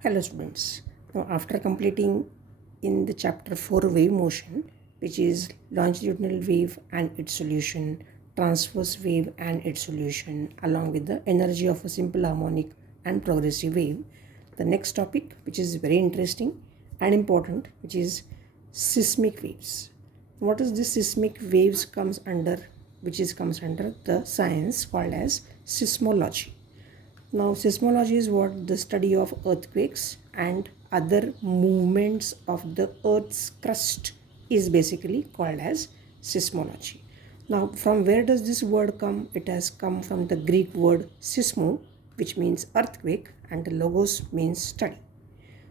Hello students. Now after completing in the chapter 4 wave motion, which is longitudinal wave and its solution, transverse wave and its solution, along with the energy of a simple harmonic and progressive wave, the next topic, which is very interesting and important, which is seismic waves. What is this seismic waves comes under, comes under the science called as seismology. Now, seismology is what? The study of earthquakes and other movements of the earth's crust is basically called as seismology. Now, from where does this word come? It has come from the Greek word seismo, which means earthquake, and the logos means study.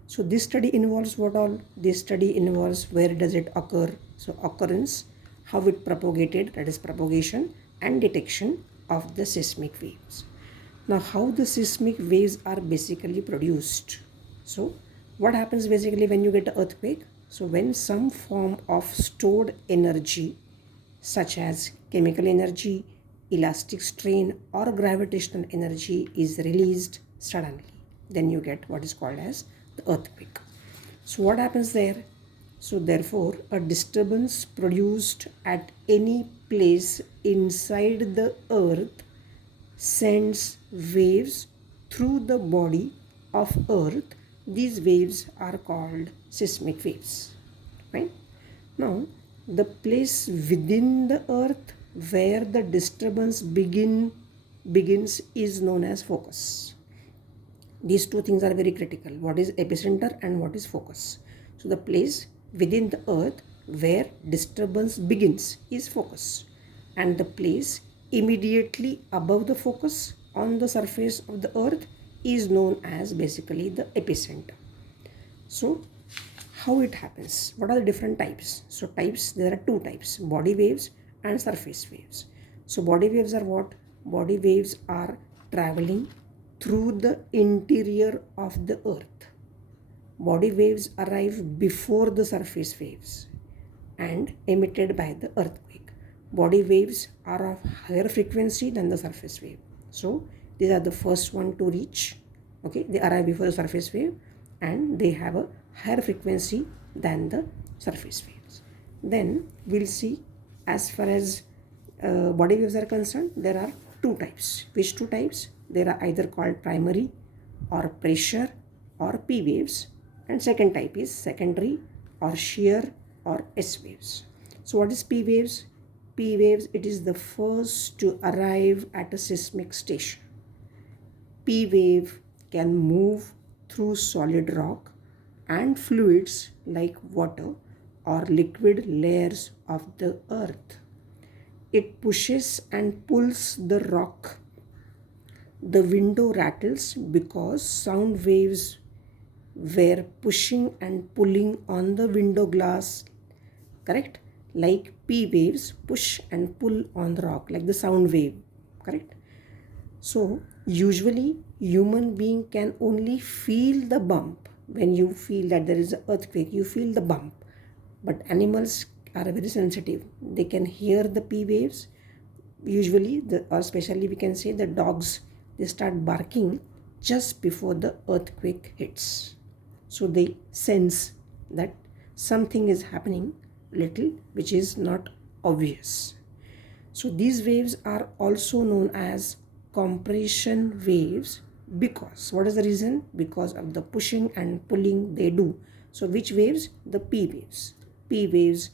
So, this study involves what all? This study involves where does it occur? So, occurrence, how it propagated, that is propagation, and detection of the seismic waves. Now, how the seismic waves are basically produced? So, what happens basically when you get an earthquake? So, when some form of stored energy, such as chemical energy, elastic strain, or gravitational energy, is released suddenly, then you get what is called as the earthquake. So, what happens there? So, therefore, a disturbance produced at any place inside the earth sends waves through the body of earth. These waves are called seismic waves, right? Now, the place within the earth where the disturbance begins is known as focus. These two things are very critical. What is epicenter and what is focus? So the place within the earth where disturbance begins is focus, and the place immediately above the focus on the surface of the earth is known as basically the epicenter. So how it happens? What are the different types? So types, there are two types: body waves and surface waves. So body waves are what? Body waves are traveling through the interior of the earth. Body waves arrive before the surface waves and emitted by the earthquake. Body waves are of higher frequency than the surface wave. So these are the first one to reach. Okay, they arrive before the surface wave and they have a higher frequency than the surface waves. Then we'll see, as far as body waves are concerned, there are two types. Which two types? They are either called primary or pressure or P waves, and second type is secondary or shear or S waves. So what is P waves? P waves, it is the first to arrive at a seismic station. P wave can move through solid rock and fluids like water or liquid layers of the earth. It pushes and pulls the rock. The window rattles because sound waves were pushing and pulling on the window glass, correct? Like P waves push and pull on the rock, like the sound wave, correct? So usually human being can only feel the bump. When you feel that there is an earthquake, you feel the bump. But animals are very sensitive. They can hear the P waves. Usually, or especially we can say the dogs, they start barking just before the earthquake hits. So they sense that something is happening little which is not obvious. So these waves are also known as compression waves because, what is the reason? Because of the pushing and pulling they do. So which waves? The P waves. P waves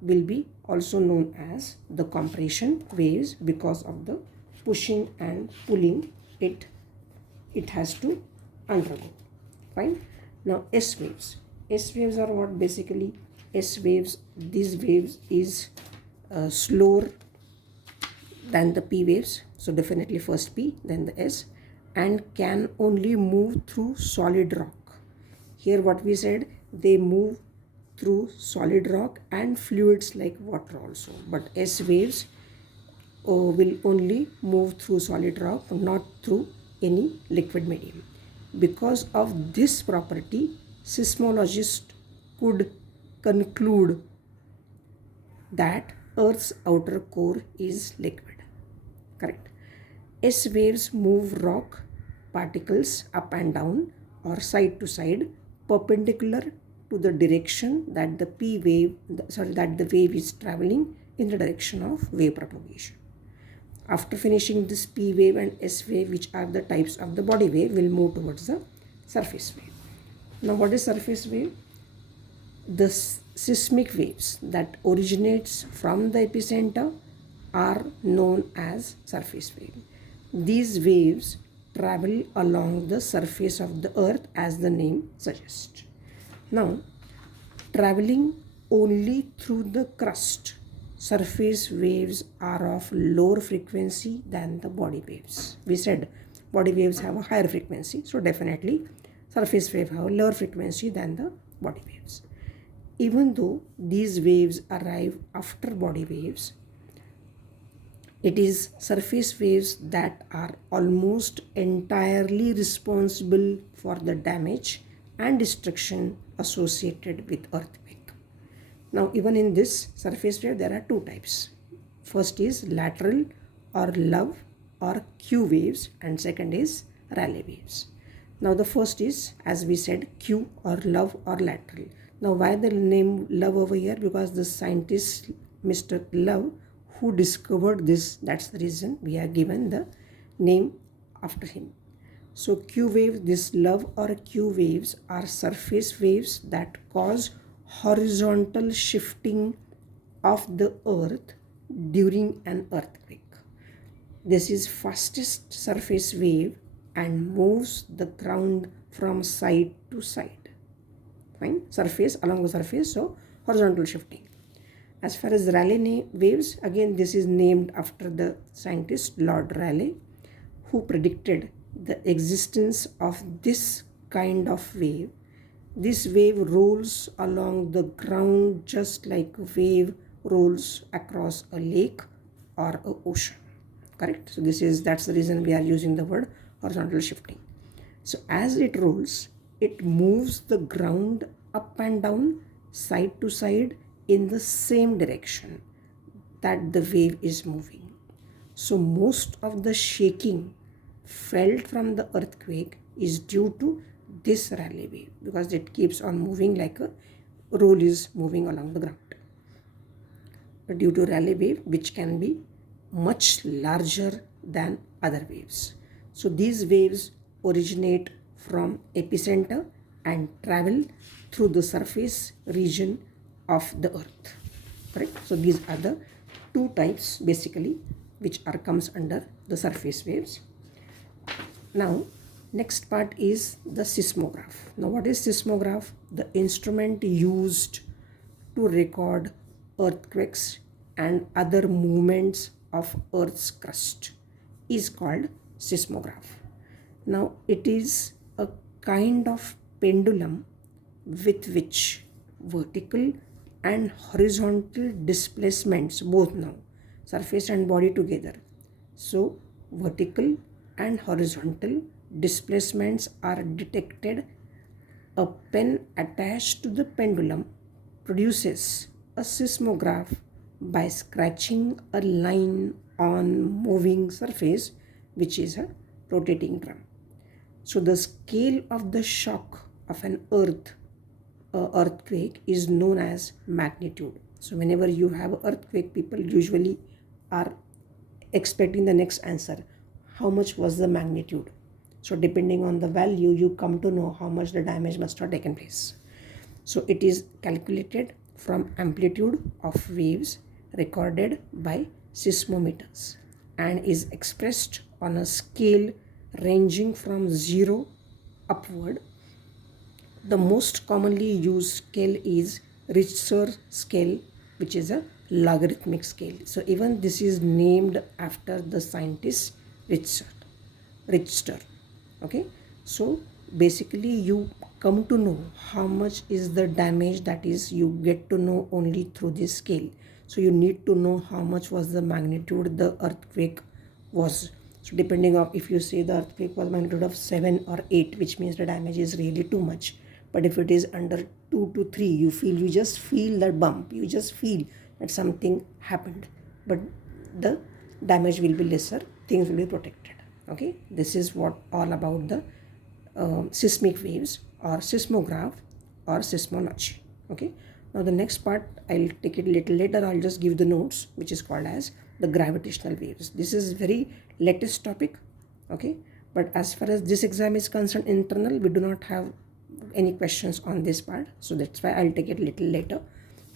will be also known as the compression waves because of the pushing and pulling it has to undergo. Fine. Now S waves. S waves are what? Basically S waves, these waves is slower than the P waves. So definitely first P, then the S, and can only move through solid rock. Here what we said, they move through solid rock and fluids like water also. But S waves will only move through solid rock, not through any liquid medium. Because of this property, seismologists could conclude that Earth's outer core is liquid. Correct. S waves move rock particles up and down or side to side perpendicular to the direction that the that the wave is traveling in the direction of wave propagation. After finishing this P wave and S wave, which are the types of the body wave, we'll move towards the surface wave. Now what is surface wave? The seismic waves that originates from the epicenter are known as surface wave. These waves travel along the surface of the earth as the name suggests. Now, traveling only through the crust, surface waves are of lower frequency than the body waves. We said body waves have a higher frequency, so definitely surface waves have a lower frequency than the body waves. Even though these waves arrive after body waves, it is surface waves that are almost entirely responsible for the damage and destruction associated with earthquake. Now, even in this surface wave, there are two types. First is lateral or love or Q waves, and second is Rayleigh waves. Now, the first is, as we said, Q or love or lateral. Now, why the name love over here? Because the scientist Mr. Love, who discovered this, that's the reason we are given the name after him. So Q waves, this love or Q waves are surface waves that cause horizontal shifting of the earth during an earthquake. This is fastest surface wave and moves the ground from side to side. Fine, surface along the surface, so horizontal shifting. As far as Rayleigh waves, again this is named after the scientist Lord Rayleigh, who predicted the existence of this kind of wave. This wave rolls along the ground just like a wave rolls across a lake or an ocean. Correct? So that's the reason we are using the word horizontal shifting. So as it rolls, it moves the ground up and down, side to side, in the same direction that the wave is moving. So most of the shaking felt from the earthquake is due to this Rayleigh wave, because it keeps on moving like a roll is moving along the ground. Due to Rayleigh wave, which can be much larger than other waves. So these waves originate from epicenter and travel through the surface region of the earth. Correct? So these are the two types basically which comes under the surface waves. Now next part is the seismograph. Now what is seismograph? The instrument used to record earthquakes and other movements of earth's crust is called seismograph. Now it is a kind of pendulum with which vertical and horizontal displacements, both now surface and body together, so vertical and horizontal displacements are detected. A pen attached to the pendulum produces a seismograph by scratching a line on moving surface, which is a rotating drum. So the scale of the shock of an earthquake is known as magnitude. So whenever you have an earthquake, people usually are expecting the next answer. How much was the magnitude? So depending on the value, you come to know how much the damage must have taken place. So it is calculated from amplitude of waves recorded by seismometers and is expressed on a scale ranging from 0 upward. The most commonly used scale is Richter scale, which is a logarithmic scale. So even this is named after the scientist Richter. Okay, so basically you come to know how much is the damage, that is you get to know only through this scale. So you need to know how much was the magnitude the earthquake was. So depending on, if you say the earthquake was magnitude of 7 or 8, which means the damage is really too much. But if it is under 2 to 3, you just feel that bump, you just feel that something happened, but the damage will be lesser, things will be protected. Okay, this is what all about the seismic waves or seismograph or seismology. Okay, now the next part I'll take it a little later. I'll just give the notes, which is called as the gravitational waves. This is very latest topic. Okay, but as far as this exam is concerned, internal, we do not have any questions on this part, so that's why I'll take it a little later.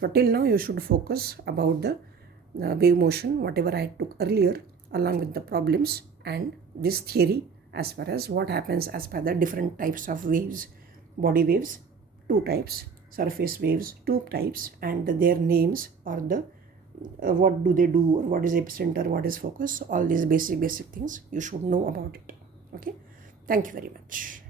So till now you should focus about the wave motion, whatever I took earlier, along with the problems and this theory as far as what happens as per the different types of waves. Body waves, two types; surface waves, two types, and their names, or the what do they do, or what is epicenter, what is focus. All these basic things you should know about it. Okay, thank you very much.